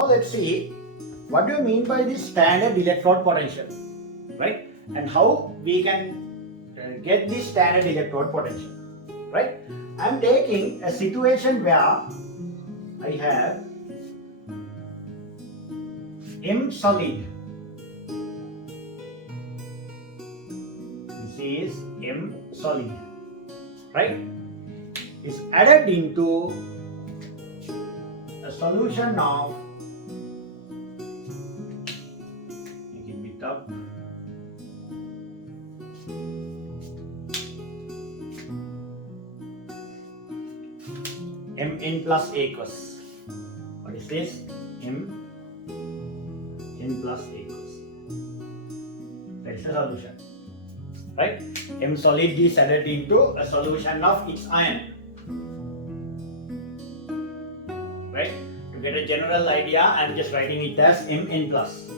Now let's see what do you mean by this standard electrode potential, right? And how we can get this standard electrode potential, right? I am taking a situation where I have M solid. This is M solid, right? Is added into a solution of, make it bit up, Mn plus aqueous. What is this? Mn plus aqueous. That is the solution, right? M solid is added into a solution of its ion, right? To get a general idea, I am just writing it as Mn plus.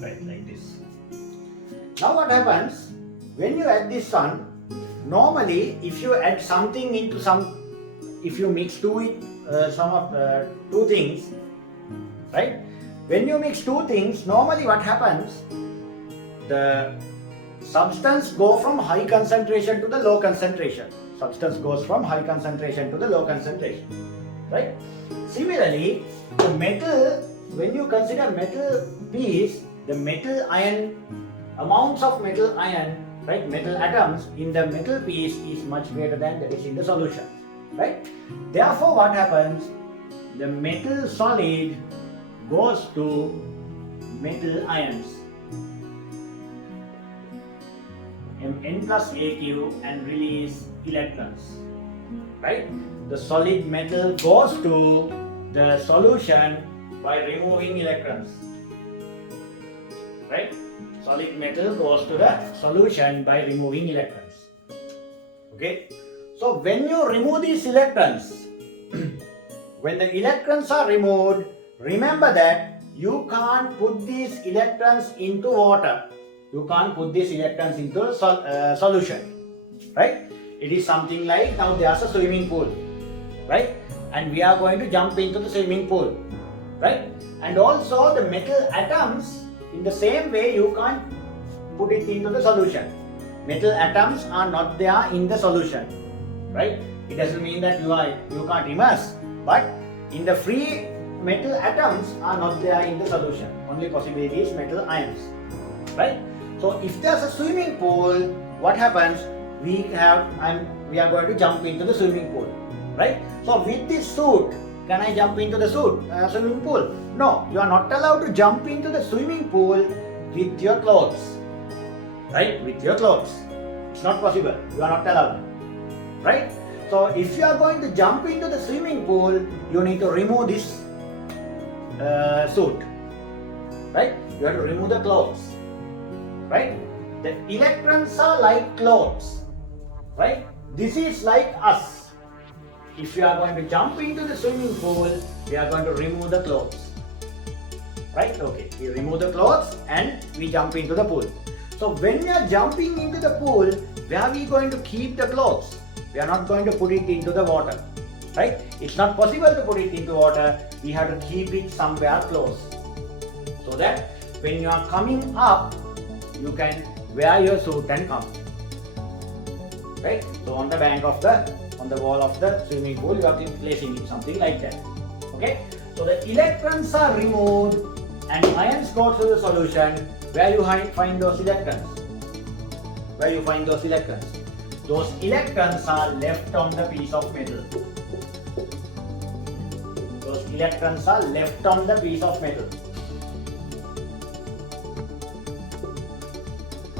Right, like this. Now what happens when you add this one? Normally, if you add something into if you mix two things, right? When you mix two things, normally what happens? The substance go from high concentration to the low concentration. Substance goes from high concentration to the low concentration, right? Similarly, the metal, when you consider metal piece, the metal ion, amounts of metal ion, right, metal atoms in the metal piece is much greater than that is in the solution, right? Therefore, what happens? The metal solid goes to metal ions, Mn plus Aq, and release electrons, right? The solid metal goes to the solution by removing electrons, right? Solid metal goes to the solution by removing electrons. Okay, so when you remove these electrons, when the electrons are removed, remember that you can't put these electrons into water. You can't put these electrons into a solution, right? It is something like, now there's a swimming pool, right? And we are going to jump into the swimming pool, right? And also the metal atoms, in the same way, you can't put it into the solution. Metal atoms are not there in the solution, right? It doesn't mean that you can't immerse, but in the free, metal atoms are not there in the solution. Only possibility is metal ions, right? So if there's a swimming pool, what happens? We are going to jump into the swimming pool, right? So with this suit, can I jump into the swimming pool? No, you are not allowed to jump into the swimming pool with your clothes, right? With your clothes. It's not possible. You are not allowed, right? So if you are going to jump into the swimming pool, you need to remove this suit, right? You have to remove the clothes, right? The electrons are like clothes, right? This is like us. If you are going to jump into the swimming pool, we are going to remove the clothes, right? Okay, we remove the clothes and we jump into the pool. So when we are jumping into the pool, where are we going to keep the clothes? We are not going to put it into the water, right? It's not possible to put it into water. We have to keep it somewhere close, so that when you are coming up, you can wear your suit and come, right? So on the wall of the swimming pool, you are placing it something like that. Okay, so the electrons are removed and ions go to the solution. Where you find those electrons? Where you find those electrons? Those electrons are left on the piece of metal. Those electrons are left on the piece of metal.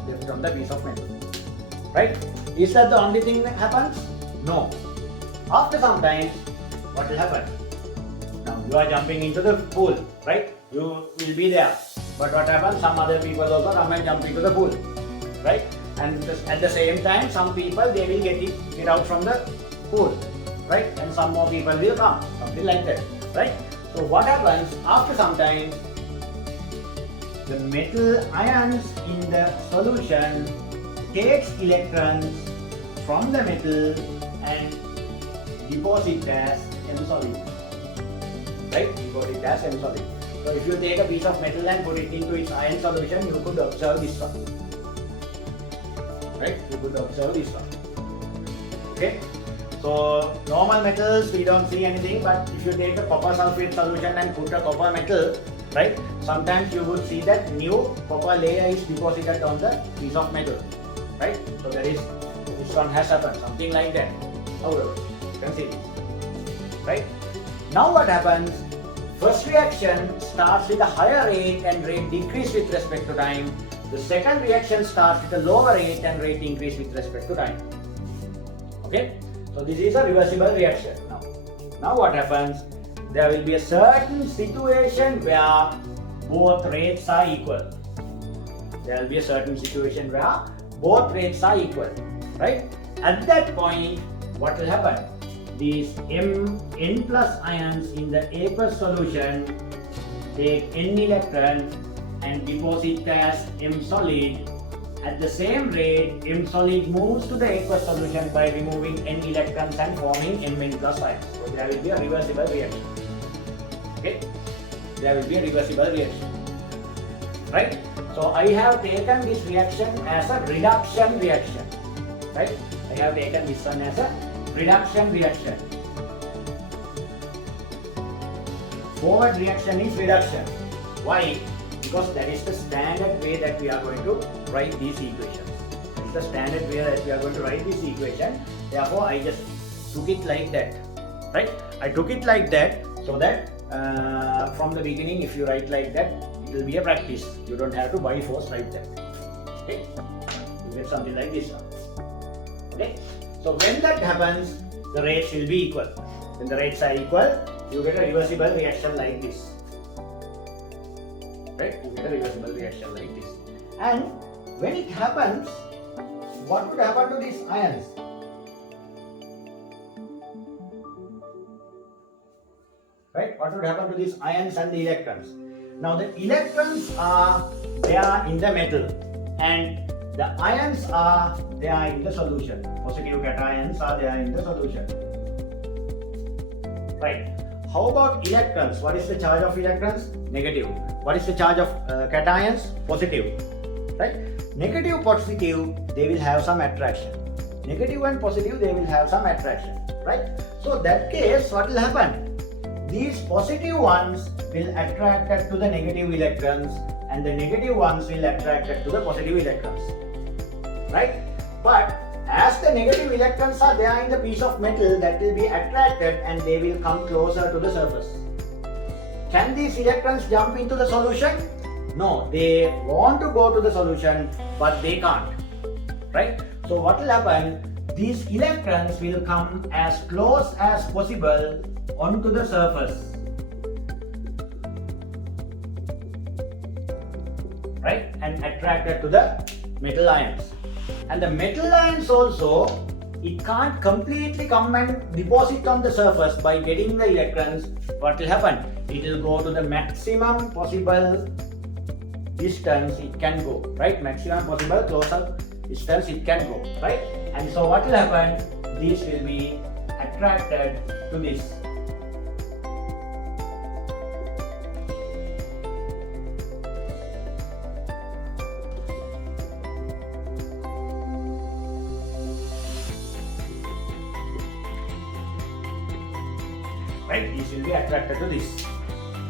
Left on the piece of metal, right? Is that the only thing that happens? No. After some time, what will happen? Now you are jumping into the pool, right? You will be there. But what happens? Some other people also come and jump into the pool, right? And at the same time, some people, they will get out from the pool, right? And some more people will come, something like that, right? So what happens after some time? The metal ions in the solution takes electrons from the metal and deposit as M solid. Right? Deposit as M solid. So if you take a piece of metal and put it into its iron solution, you could observe this one. Right? You could observe this one. Okay? So normal metals we don't see anything, but if you take a copper sulfate solution and put a copper metal, right? Sometimes you would see that new copper layer is deposited on the piece of metal. Right? So this one has happened, something like that. However, you can see this. Right? Now what happens? First reaction starts with a higher rate and rate decrease with respect to time. The second reaction starts with a lower rate and rate increase with respect to time. Okay? So this is a reversible reaction. Now what happens? There will be a certain situation where both rates are equal. There will be a certain situation where both rates are equal. Right? At that point, what will happen? These N plus ions in the aqueous solution take N electrons and deposit as M solid. At the same rate, M solid moves to the aqueous solution by removing N electrons and forming Mn plus ions. So there will be a reversible reaction. Okay? There will be a reversible reaction. Right? So I have taken this reaction as a reduction reaction. Right? I have taken this one as a reduction reaction. Forward reaction is reduction. Why? Because that is the standard way that we are going to write these equations. That is the standard way that we are going to write this equation. Therefore, I just took it like that. Right? I took it like that so that from the beginning, if you write like that, it will be a practice. You don't have to by force write that. Okay? You get something like this one. Okay? So when that happens, the rates will be equal. When the rates are equal, you get a reversible reaction like this. Right? You get a reversible reaction like this. And when it happens, what would happen to these ions? Right? What would happen to these ions and the electrons? Now the electrons are there in the metal and the ions are there in the solution. Positive cations are there in the solution. Right. How about electrons? What is the charge of electrons? Negative. What is the charge of cations? Positive. Right. Negative, positive, they will have some attraction. Negative and positive, they will have some attraction. Right. So that case, what will happen? These positive ones will attract to the negative electrons and the negative ones will attract to the positive electrons. Right? But as the negative electrons are there in the piece of metal, that will be attracted and they will come closer to the surface. Can these electrons jump into the solution? No, they want to go to the solution but they can't. Right? So what will happen? These electrons will come as close as possible onto the surface. Right? And attracted to the metal ions. And the metal ions also, it can't completely come and deposit on the surface by getting the electrons. What will happen? It will go to the maximum possible distance it can go. Right? Maximum possible closer distance it can go. Right? And so what will happen? These will be attracted to this. Right? These will be attracted to this.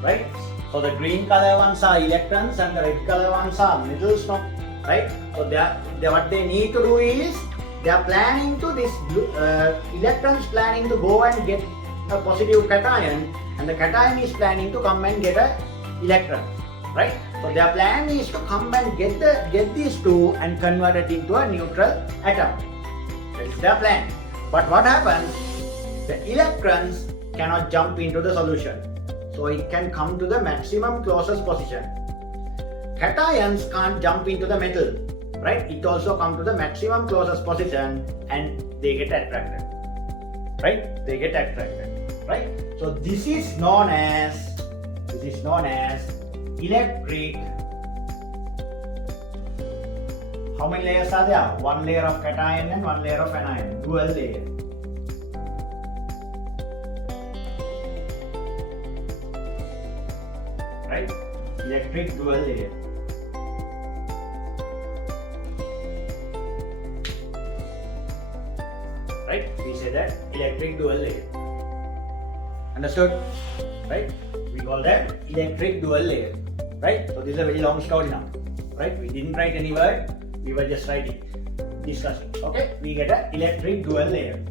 Right? So the green color ones are electrons and the red color ones are metals. No? Right? So what they need to do is they are planning to this electrons planning to go and get a positive cation and the cation is planning to come and get a electron. Right? So their plan is to come and get these two and convert it into a neutral atom. That is their plan. But what happens? The electrons cannot jump into the solution. So it can come to the maximum closest position. Cations can't jump into the metal. Right? It also comes to the maximum closest position and they get attracted. Right? They get attracted. Right? So this is known as electric How many layers are there? One layer of cation and one layer of anion. Dual layer. Right? Electric dual layer. Right? We say that electric dual layer. Understood? Right? We call that electric dual layer. Right? So this is a very long story now. Right? We didn't write any word. We were just writing, discussing. Okay? We get an electric dual layer.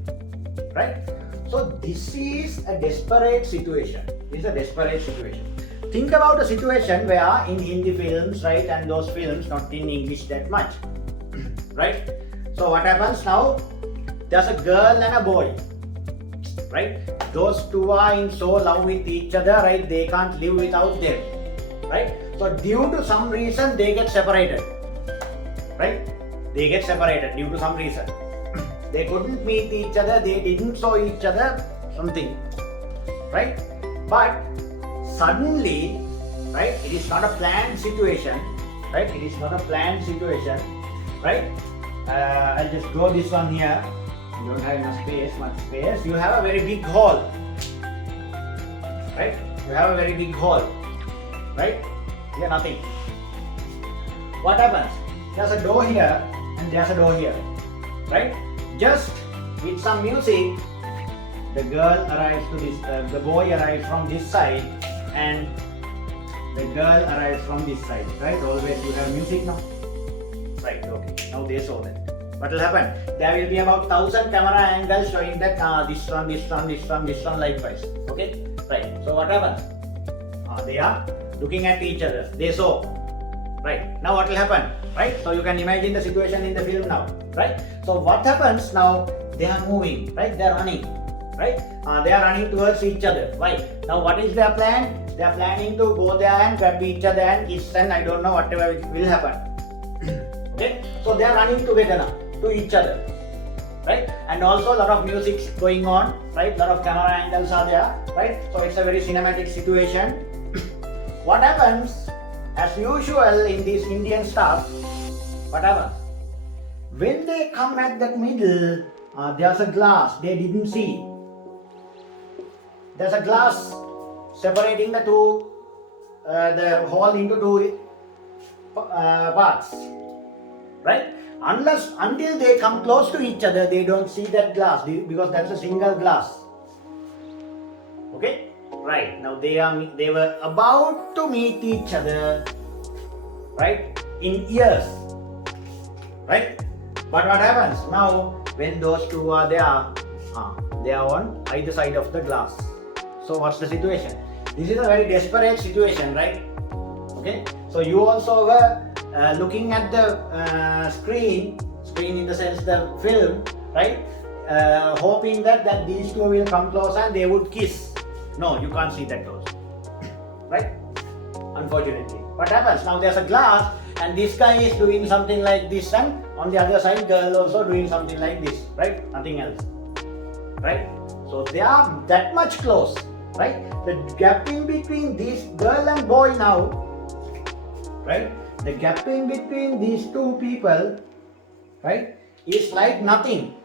Right? So this is a desperate situation. This is a desperate situation. Think about a situation where in Hindi films, right, and those films not in English that much. Right? So what happens now? There's a girl and a boy. Right? Those two are in so love with each other, right? They can't live without them. Right? So due to some reason they get separated. Right? They get separated due to some reason. They couldn't meet each other, they didn't saw each other, something. Right? But suddenly, right, it is not a planned situation. Right? It is not a planned situation. Right? I'll just draw this one here. You don't have enough space, much space. You have a very big hall. Right? You have a very big hall. Right? Here nothing. What happens? There's a door here and there's a door here. Right? Just with some music, the girl arrives to this, the boy arrives from this side and the girl arrives from this side. Right? Always you have music now. Right, okay. Now they saw that. What will happen? There will be about 1,000 camera angles showing that this one, this one, this one, this one likewise. Okay? Right. So what happens? They are looking at each other. They saw. Right. Now what will happen? Right? So you can imagine the situation in the film now. Right? So what happens now? They are moving. Right? They are running. Right? They are running towards each other. Why? Now what is their plan? They are planning to go there and grab each other and kiss and I don't know whatever will happen. Okay? So they are running together now to each other. Right? And also a lot of music going on. Right? Lot of camera angles are there. Right? So it's a very cinematic situation. What happens? As usual in this Indian stuff, what happens? When they come at that middle, there's a glass they didn't see. There's a glass separating the two, the hall into two parts. Right? Until they come close to each other, they don't see that glass because that's a single glass. Okay? Right, now they were about to meet each other, right, in years, right? But what happens now when those two are there? They are on either side of the glass. So what's the situation? This is a very desperate situation, right? Okay, so you also were looking at the screen in the sense the film, right? Hoping that these two will come close and they would kiss. No, you can't see that close. Right? Unfortunately. What happens? Now there's a glass and this guy is doing something like this and on the other side girl also doing something like this. Right? Nothing else. Right? So they are that much close. Right? The gap in between this girl and boy now, right? The gap in between these two people, right, is like nothing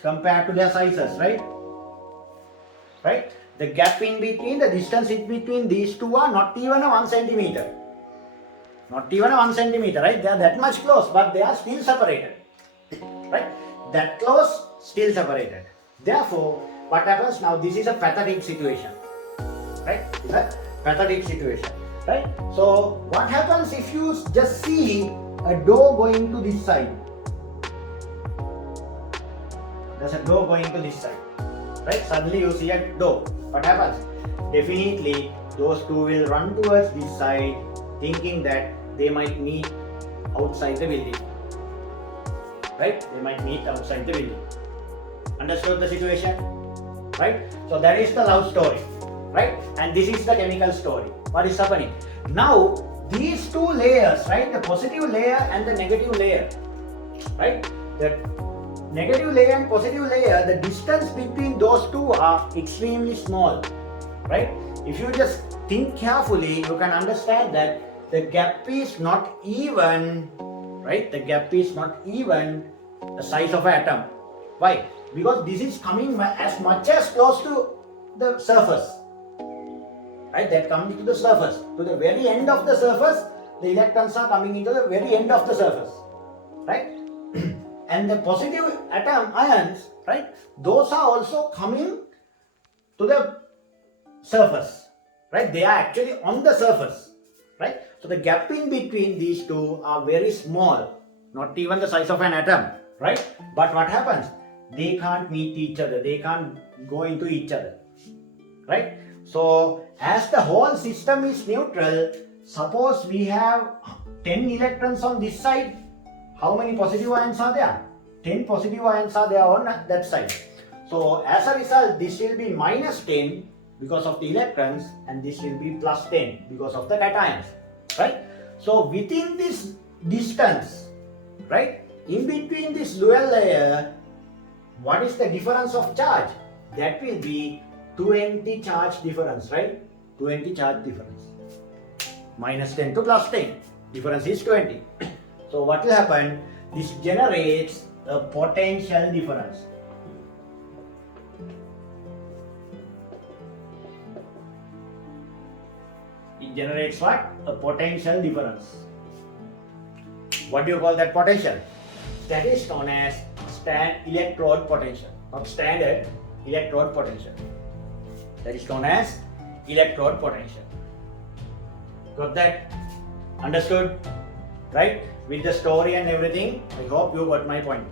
compared to their sizes, right? Right? The gap in between, the distance in between these two are not even a 1 centimeter. Not even a 1 centimeter, right? They are that much close, but they are still separated. Right? That close, still separated. Therefore, what happens now? This is a pathetic situation. Right? It's a pathetic situation. Right? So, what happens if you just see a door going to this side? There's a door going to this side. Right? Suddenly you see a door. What happens? Definitely those two will run towards this side thinking that they might meet outside the building. Right? They might meet outside the building. Understood the situation? Right? So that is the love story. Right? And this is the chemical story. What is happening? Now these two layers, right? The positive layer and the negative layer. Right? The negative layer and positive layer, the distance between those two are extremely small, right? If you just think carefully, you can understand that the gap is not even, right? The gap is not even the size of an atom. Why? Because this is coming as much as close to the surface, right? That comes to the surface, to the very end of the surface. The electrons are coming into the very end of the surface, right? And the positive atom ions, right? Those are also coming to the surface, right? They are actually on the surface, right? So the gap in between these two are very small, not even the size of an atom, right? But what happens? They can't meet each other. They can't go into each other, right? So as the whole system is neutral, suppose we have 10 electrons on this side. How many positive ions are there? 10 positive ions are there on that side. So as a result, this will be minus 10 because of the electrons, and this will be plus 10 because of the cations, right? So within this distance, right, in between this dual layer, what is the difference of charge? That will be 20 charge difference, right? 20 charge difference. Minus 10 to plus 10. Difference is 20. So what will happen? This generates a potential difference. It generates what? A potential difference. What do you call that potential? That is known as electrode potential, not standard electrode potential. That is known as electrode potential. Got that? Understood? Right? With the story and everything, I hope you got my point.